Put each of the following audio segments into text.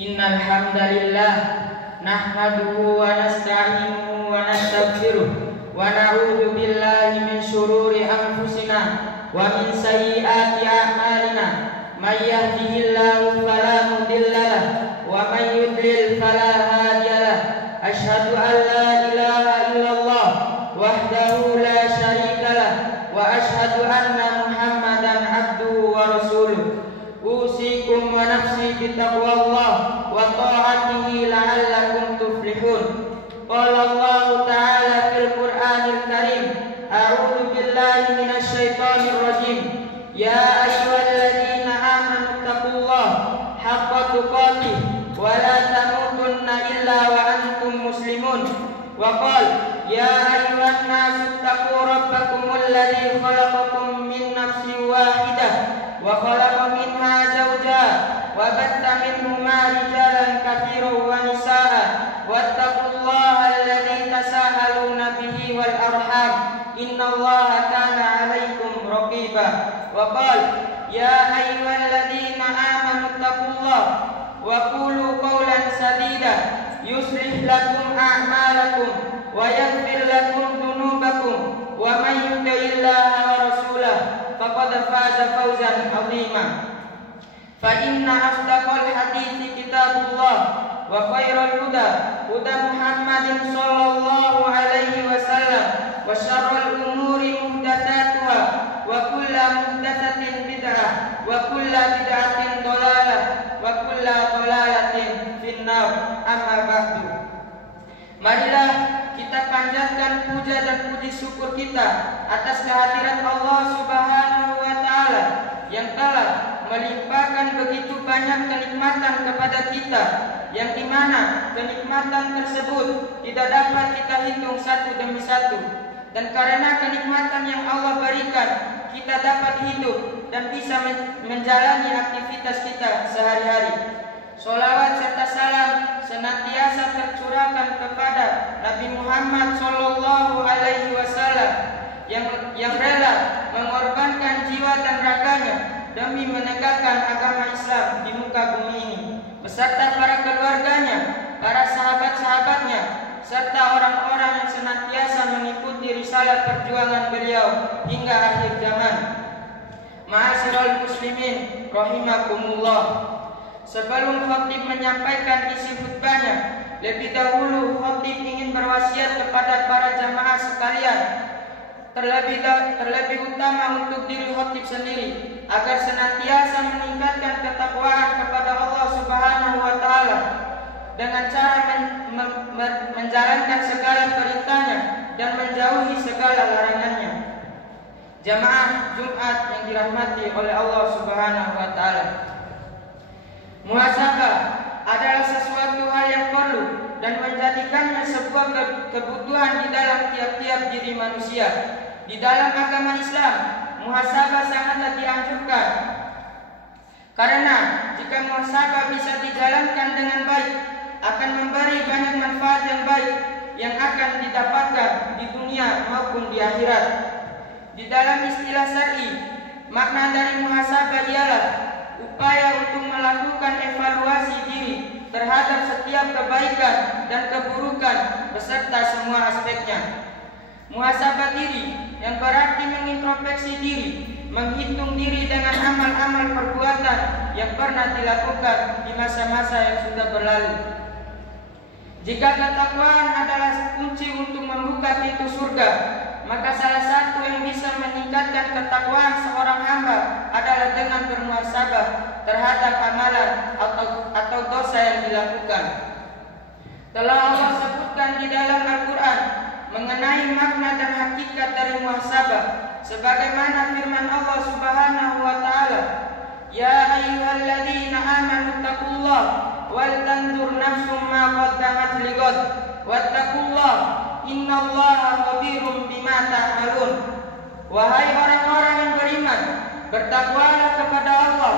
Innal hamdalillah nahmaduhu wa nasta'inuhu wa nastaghfiruh wa na'udzu billahi min shururi anfusina wa min sayyiati a'malina may yahdihillahu fala mudilla lahu wa may yudlil fala hadiya lahu asyhadu an la ilaha illallah wahdahu la syarika lahu wa asyhadu anna Muhammadan abduhu wa rasuluh. Usikum wa nafsi bittaqwallah wa ta'atihi la'allakum tuflihun. Qala Allah ta'ala fil Qur'anil Karim, a'udzu billahi minasy syaithanir rajim. Ya ayyuhalladzina amanu taqullaha haqqa tuqatih wa la tamutunna illa wa antum muslimun. Wa qala ya ayyuhan nasu taqu rabbakumul ladzi khalaqakum min nafsin wahidah wa khalaqa minha zawjaha wa batta minhuma rijalan katsiran wa nisaa'a wattaqullaha alladzi tasaaluna bihi wal arham innallaha kana 'alaikum raqiba. Wa qala ya ayyuhalladzina amanu taqullaha wa qulu qawlan sadida yuslih lakum a'malakum wa yaghfir lakum dhunubakum wa may yuti'illaha wa rasulahu faqad faza fawzan 'azima. Fa inna asdaqal hadithi kitabullah wa khairal huda huda Muhammadin sallallahu alaihi wasallam wa syarrul umuri muhdatsatuha wa kullu muhdatsatin bid'ah wa kullu bid'atin dhalalah wa kullu dhalalatin finnar. Amma ba'du. Marilah kita panjatkan puja dan puji syukur kita atas kehadiran Allah Subhanahu wa taala yang telah melimpahkan begitu banyak kenikmatan kepada kita, yang dimana kenikmatan tersebut tidak dapat kita hitung satu demi satu. Dan karena kenikmatan yang Allah berikan, kita dapat hidup dan bisa menjalani aktivitas kita sehari-hari. Sholawat serta salam senantiasa tercurahkan kepada Nabi Muhammad sallallahu alaihi wasallam yang rela mengorbankan jiwa dan raganya demi menegakkan agama Islam di muka bumi ini, beserta para keluarganya, para sahabat-sahabatnya, serta orang-orang yang senantiasa mengikuti risalah perjuangan beliau hingga akhir zaman. Ma'asyiral muslimin rahimakumullah. Sebelum khatib menyampaikan isi khutbahnya, lebih dahulu khatib ingin berwasiat kepada para jamaah sekalian, terlebih utama untuk diri khatib sendiri, agar senantiasa meningkatkan ketakwaan kepada Allah Subhanahu wa taala dengan cara menjalankan segala perintahnya dan menjauhi segala larangannya. Jamaah Jumat yang dirahmati oleh Allah Subhanahu wa taala. Muhasabah adalah sesuatu hal yang perlu dan menjadikannya sebuah kebutuhan di dalam tiap-tiap diri manusia. Di dalam agama Islam, muhasabah sangatlah dianjurkan. Karena jika muhasabah bisa dijalankan dengan baik, akan memberi banyak manfaat yang baik yang akan didapatkan di dunia maupun di akhirat. Di dalam istilah syar'i, makna dari muhasabah ialah upaya untuk melakukan evaluasi diri terhadap setiap kebaikan dan keburukan beserta semua aspeknya. Muhasabah diri yang berarti mengintrospeksi diri, menghitung diri dengan amal-amal perbuatan yang pernah dilakukan di masa-masa yang sudah berlalu. Jika ketakwaan adalah kunci untuk membuka pintu surga, maka salah satu yang bisa meningkatkan ketakwaan seorang hamba adalah dengan bermuhasabah terhadap amalan atau dosa yang dilakukan. Telah Allah sebutkan di dalam Al-Quran mengenai makna dan hakikat dari muhasabah, sebagaimana firman Allah Subhanahu wa taala, "Ya ayyuhalladzina amanu taqullah wal tanzur nafsum ma qaddamat lighad wattaqullah innallaha khabirum bima ta'malun." Wahai orang-orang yang beriman, bertakwalah kepada Allah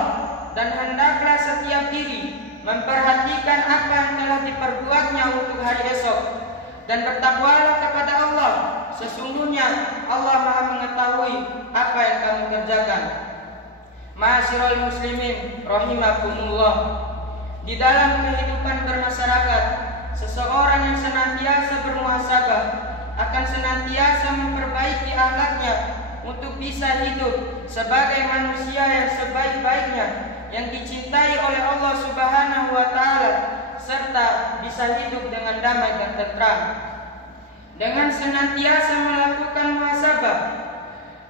dan hendaklah setiap diri memperhatikan apa yang telah diperbuatnya untuk hari esok, dan bertakwalah kepada Allah, sesungguhnya Allah Maha mengetahui apa yang kamu kerjakan. Ma'asyiral muslimin rahimakumullah. Di dalam kehidupan bermasyarakat, seseorang yang senantiasa bermuhasabah akan senantiasa memperbaiki akhlaknya untuk bisa hidup sebagai manusia yang sebaik-baiknya, yang dicintai oleh Allah Subhanahu wa taala, serta bisa hidup dengan damai dan tentram. Dengan senantiasa melakukan muhasabah,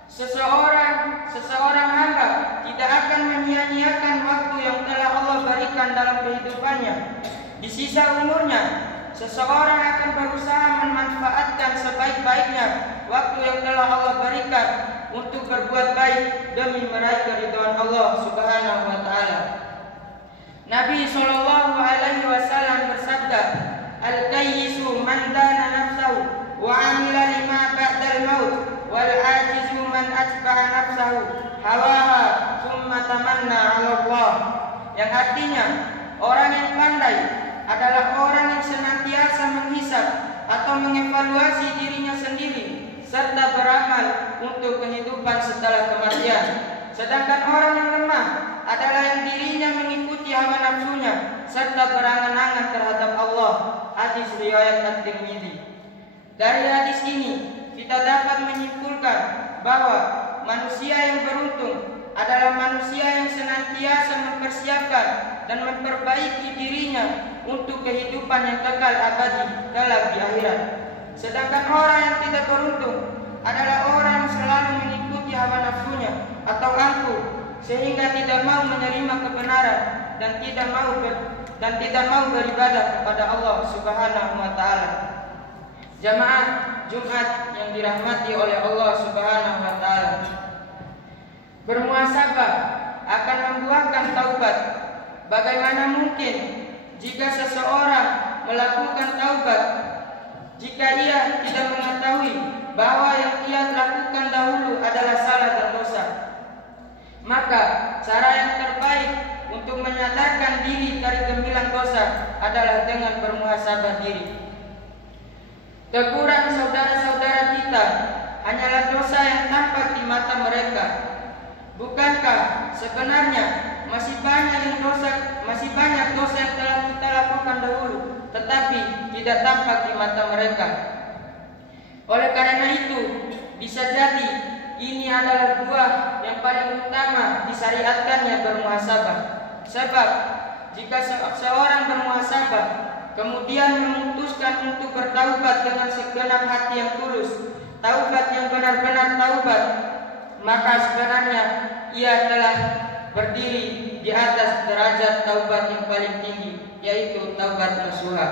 seseorang hamba tidak akan menyia-nyiakan waktu yang telah Allah berikan dalam kehidupannya. Di sisa umurnya, seseorang akan berusaha memanfaatkan sebaik-baiknya waktu yang telah Allah berikan untuk berbuat baik demi meraih keridhaan Allah Subhanahu wa taala. Nabi sallallahu alaihi wasallam bersabda, "Al-kayyisu man dana nafsahu wa 'amila lima ba'dal maut wal 'ajizu man atba'a nafsahu hawaha thumma tamanna 'ala Allah." Yang artinya, orang yang pandai adalah orang yang senantiasa menghisap atau mengevaluasi dirinya sendiri serta beramal untuk kehidupan setelah kematian. Sedangkan orang yang lemah adalah yang dirinya mengikuti hawa nafsunya serta berangan-angan terhadap Allah. Hadis riwayat At-Tirmidzi. Dari hadis ini kita dapat menyimpulkan bahwa manusia yang beruntung adalah manusia yang senantiasa mempersiapkan dan memperbaiki dirinya untuk kehidupan yang kekal abadi kelak di akhirat. Sedangkan orang yang tidak beruntung adalah orang yang selalu mengikuti hawa nafsunya atau angkuh, sehingga tidak mau menerima kebenaran dan tidak mau beribadah kepada Allah Subhanahu wa taala. Jamaah Jumat yang dirahmati oleh Allah Subhanahu wa taala, bermuhasabah akan membuahkan taubat. Bagaimana mungkin jika seseorang melakukan taubat jika ia tidak mengetahui bahwa yang ia lakukan dahulu adalah salah dan dosa? Maka cara yang terbaik untuk menyadarkan diri dari gemilang dosa adalah dengan bermuhasabah diri. Kekurangan saudara-saudara kita hanyalah dosa yang tampak di mata mereka. Bukankah sebenarnya masih banyak dosa yang telah kita lakukan dahulu tetapi tidak tampak di mata mereka? Oleh karena itu, bisa jadi ini adalah buah yang paling utama disyariatkannya bermuhasabah. Sebab jika seorang bermuhasabah kemudian memutuskan untuk bertaubat dengan segenap hati yang tulus, taubat yang benar-benar taubat, maka sebenarnya ia telah berdiri di atas derajat taubat yang paling tinggi, yaitu taubat nasuha.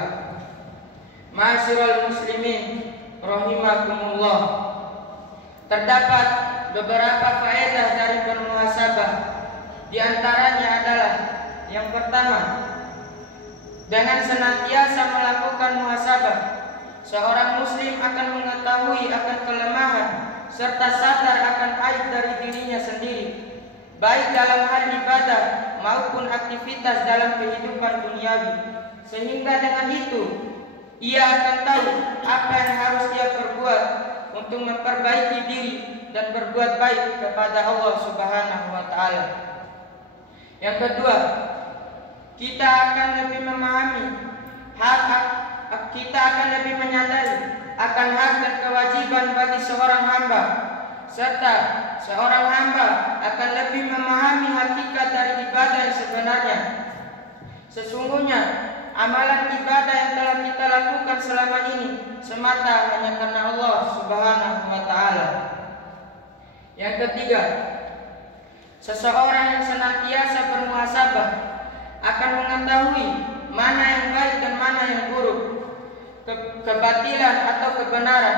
Ma'asyiral muslimin rahimakumullah, terdapat beberapa faedah dari bermuhasabah. Di antaranya adalah yang pertama, dengan senantiasa melakukan muhasabah, seorang muslim akan mengetahui akan kelemahan serta sadar akan aib dari dirinya sendiri, baik dalam hal ibadah maupun aktivitas dalam kehidupan duniawi, sehingga dengan itu ia akan tahu apa yang harus ia perbuat untuk memperbaiki diri dan berbuat baik kepada Allah Subhanahu wa taala. Yang kedua, kita akan lebih memahami kita akan lebih menyadari akan hak dan kewajiban bagi seorang hamba, serta seorang hamba akan lebih memahami hakikat dari ibadah yang sebenarnya. Sesungguhnya amalan ibadah yang telah kita lakukan selama ini semata hanya karena Allah Subhanahu wa taala. Yang ketiga, seseorang yang senantiasa bermuhasabah akan mengetahui mana yang baik dan mana yang buruk, kebatilan atau kebenaran,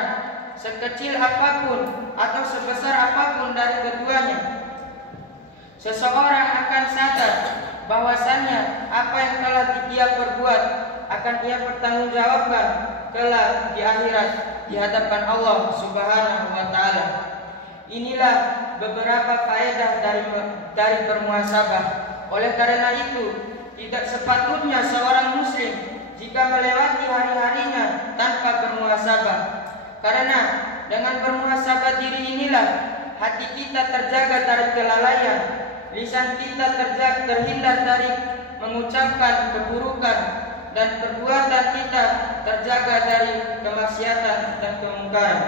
sekecil apapun atau sebesar apapun dari keduanya. Seseorang akan sadar bahwasannya apa yang telah dia perbuat akan ia pertanggungjawabkan kelak di akhirat di hadapan Allah Subhanahu wa taala. Inilah beberapa faedah dari bermuhasabah. Oleh karena itu, tidak sepatutnya seorang muslim jika melewati hari-harinya tanpa bermuhasabah. Karena dengan bermuhasabah diri inilah hati kita terjaga dari kelalaian, lisan kita terhindar dari mengucapkan keburukan, dan perbuatan kita terjaga dari kemaksiatan dan kemungkaran.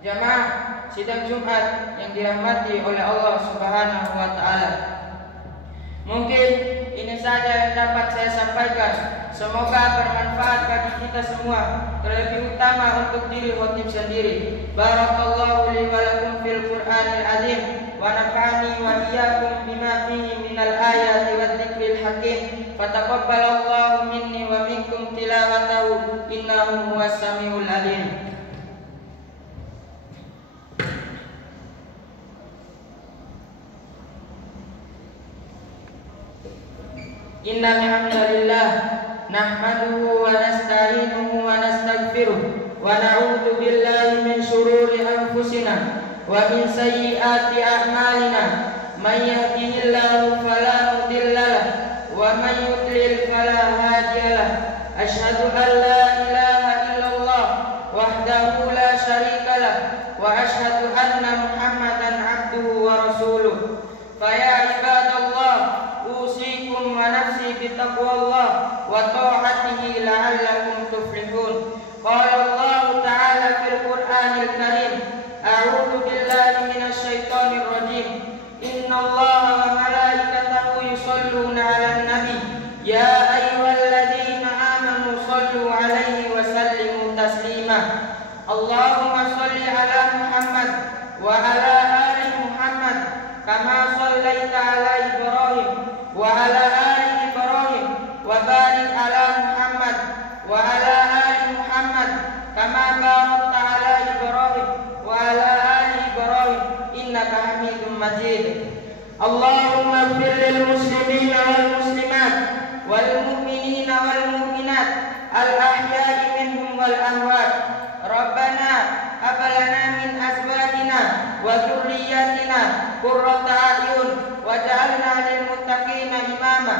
Jamaah sidang Jumat yang dirahmati oleh Allah Subhanahu wa taala. Mungkin ini saja yang dapat saya sampaikan. Semoga bermanfaat bagi kita semua, terlebih utama untuk diri khotib sendiri. Barakallahu li wa lakum fil Qur'anil azim wa nafa'ani wa iyyakum bima fihi minal ayati wadh-dhikril hakim. Fataqabbalallahu minni wa minkum tilawatahu innahu huwas samiul alim. Innal hamdalillah nahmaduhu wa nasta'inuhu wa nastaghfiruh wa na'udzu billahi min shururi anfusina wa min sayyiati a'malina. May yahdihillahu fala mudilla lahu wa may yudlil fala hadiya lahu. Asyhadu an la ilaha illallah wahdahu la syarika lahu wa asyhadu anna Muhammadan abduhu wa rasuluh. Fa ya ibadallah usikum wa nafsi bitaqwallah wa ta'atihi la'allakum tuflihun. Qala Allah ta'ala fil Qur'anil Karim, a'udzu billahi minasy syaithanir rajim. Innallaha wa malaikatahu yusholluna 'alan nabi ya ayyuhalladzina amanu shallu 'alaihi wa sallimu taslima. Allahumma shalli 'ala Muhammad wa 'ala ali Muhammad kama shallaita 'ala Ibrahim wa 'ala ali Ibrahim wa barik 'ala Muhammad wa 'ala ali Muhammad kama barakta 'ala Ibrahim wa 'ala ali Ibrahim innaka Hamidum Majid. Allahumma ighfir lil muslimina wal muslimat wal mu'minina wal mu'minat al ahya'i minhum wal amwat. Rabbana hab lana min azwajina wa dhurriyyatina qurrata a'yun waj'alna lil muttaqina imama.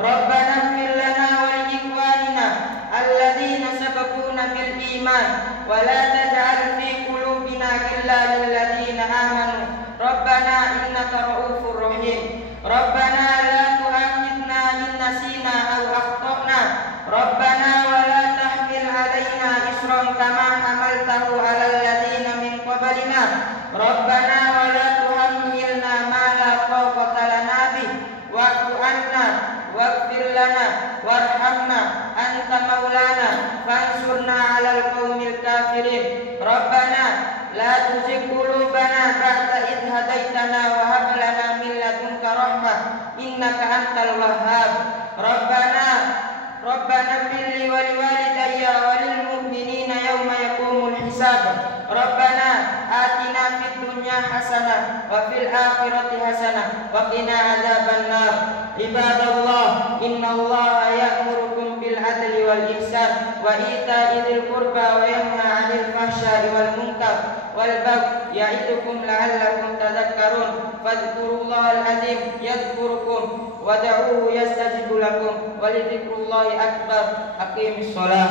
Rabbana ighfir lana wa li ikhwanina alladhina sabaquna bil iman wa la taj'al fi qulubina ghillan lil ladzina amanu. Rabbana innaka ra'ufur rahim. Rabbana la tu'akhidhna in nasina aw akhtana. Rabbana wa la tahmil 'alaina isran kama hamaltahu 'alal ladzina min qablina. Rabbana wa la tuhammilna ma la taqata lana bih wa'fu 'anna waghfir lana warhamna anta maulana fansurna 'alal qaumil kafirin. Rabbana la tuzigh qulubana ba'da idh hadaitana wa hab lana min ladunka rahmah innaka antal wahhab. Rabbana fil wa liwalidayya wa lil mu'minina yawma yaqumul hisab. Rabbana atina fid dunya hasanah wa fil akhirati hasanah wa qina adzabannar. Ibadallah innallaha ya'murukum bil adli wal ihsan wa ita'i dzil qurba wa yanha 'anil fahsya'i wal munkar wal baghi ya'idukum la'allakum tadhakkarun. Fadhkurullahal azim yadhkurukum wad'uuhu yastajib lakum wa lidzikrullahi akbar. Aqimis shalah.